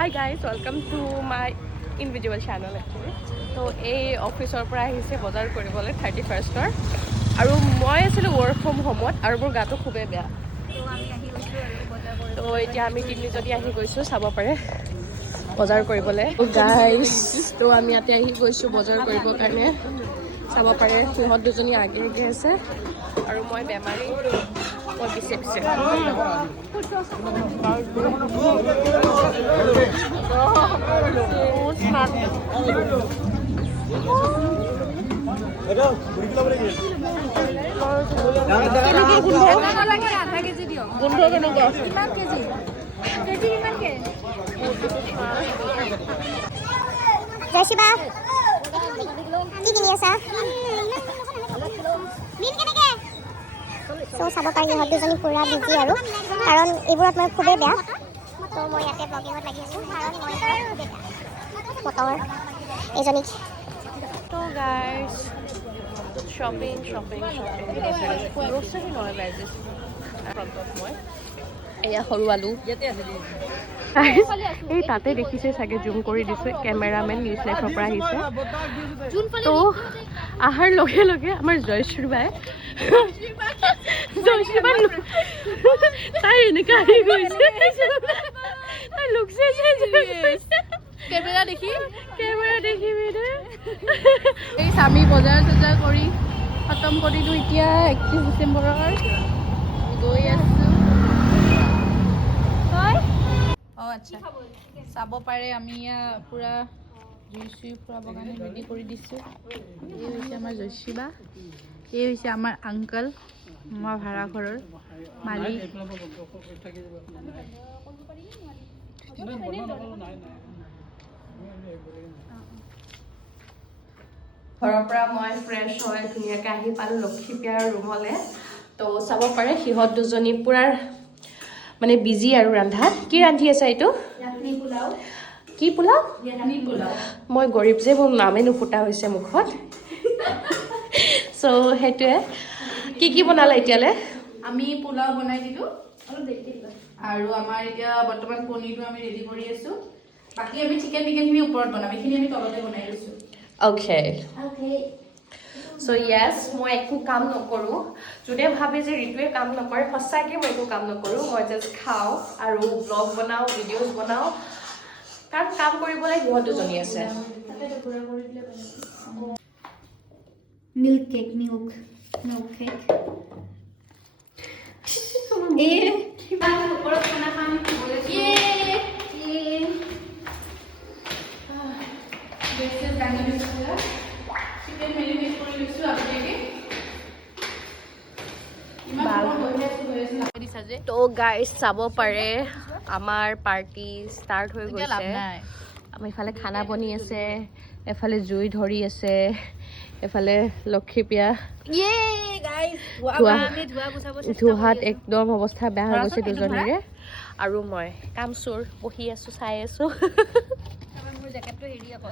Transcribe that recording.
Hi guys, welcome to my individual channel actually. So এই অফিচৰ পৰা আহিছে বজাৰ কৰিবলৈ 31st আৰু মই আছিলোঁ ৱৰ্ক ফ্ৰম হোমত আৰু মোৰ গাটো খুবেই বেয়া। তো এতিয়া আমি তিনিজনী আহি গৈছোঁ, চাব পাৰে বজাৰ কৰিবলৈ। গাইজ তো আমি ইয়াতে আহি গৈছোঁ বজাৰ কৰিবৰ কাৰণে, চাব পাৰে সিহঁত দুজনী আগে আগে আছে আৰু মই বেমাৰী, মই পিছে পিছে। গোন্ধ কেনেকুৱা? জয়শিবা কি কিনি আছা? চ' চাব পাৰি ইহঁত দুজনী পুৰা বিজি আৰু কাৰণ এইবোৰত মই খুবেই বেয়া। ত' মই ইয়াতে ব্লগিঙত লাগি আছোঁ কাৰণ মই খুবেই বেয়া বতৰ এইজনীক। তো গাইজ শ্বপিং গ্ৰ'চাৰী নহয় গাইজ, ফ্ৰণ্টত মই এয়া সৰু আলু এই তাতে দেখিছে চাগে, জুম কৰি দিছে কেমেৰামেন, নিউজ লাইফৰ পৰা আহিছে। তো অহাৰ লগে লগে আমাৰ জয়শ্ৰীবাই তাই এনেকৈ আহি গৈছে, তাই লুকছে কেমেৰা দেখি এই আমি বজাৰ চজাৰ কৰি খতম কৰিলোঁ। এতিয়া 31 ডিচেম্বৰৰ গৈ আছোঁ। আচ্ছা চাব পাৰে আমি পুৰা জুই চুই ফুৰাবৰ কাৰণে ৰেডি কৰি দিছোঁ। এই হৈছে আমাৰ জয়শিবা, এই হৈছে আমাৰ আংকল, আমাৰ ভাড়াঘৰৰ মালিক। ঘৰৰ পৰা মই ফ্ৰেছ হৈ ধুনীয়াকৈ আহি পালোঁ লক্ষীপ্ৰিয়াৰ ৰুমলৈ। তো চাব পাৰে সিহঁত দুজনী পূৰা মানে বিজি আৰু ৰান্ধাত। কি ৰান্ধি আছে এইটো? কি পোলাও? মই গৰীব যে, মোৰ নামেই নুফুটা হৈছে মুখত। চ' সেইটোৱে। কি বনালে এতিয়ালৈ? আমি পোলাও বনাই দিলোঁ আৰু আমাৰ এতিয়া বৰ্তমান পনীৰটো আমি ৰেডি কৰি আছোঁ। বাকী আমি চিকেনখিনি ওপৰত বনাম, এইখিনি আমি তলতে বনাই দিছোঁ। অ'কে চ' য়েছ, মই একো কাম নকৰোঁ। যোনে ভাবে যে ঋতুৱে কাম নকৰে, সঁচাকৈ মই একো কাম নকৰোঁ। মই জাষ্ট খাওঁ আৰু ব্লগ বনাওঁ, ভিডিঅ'জ বনাওঁ, কাৰণ কাম কৰিবলৈ সিহঁত দুজনী আছে। মিল্ক কেক ওপৰত খানা খাম। চিকেন মেৰিনেট কৰি লৈছোঁ আগতীয়াকৈ। তো গাইজ চাব পাৰে আমাৰ পাৰ্টি ষ্টাৰ্ট হৈ গৈছে। আমাৰ ইফালে খানা বনি আছে, এফালে জুই ধৰি আছে, এফালে লক্ষীপ্ৰিয়া ধোহাত একদম অৱস্থা বেয়া হৈ গৈছে দুজনীৰে। আৰু মই কামচোৰ বহি আছোঁ, চাই আছোঁ। মোৰ জেকেটটো হেৰি আকৌ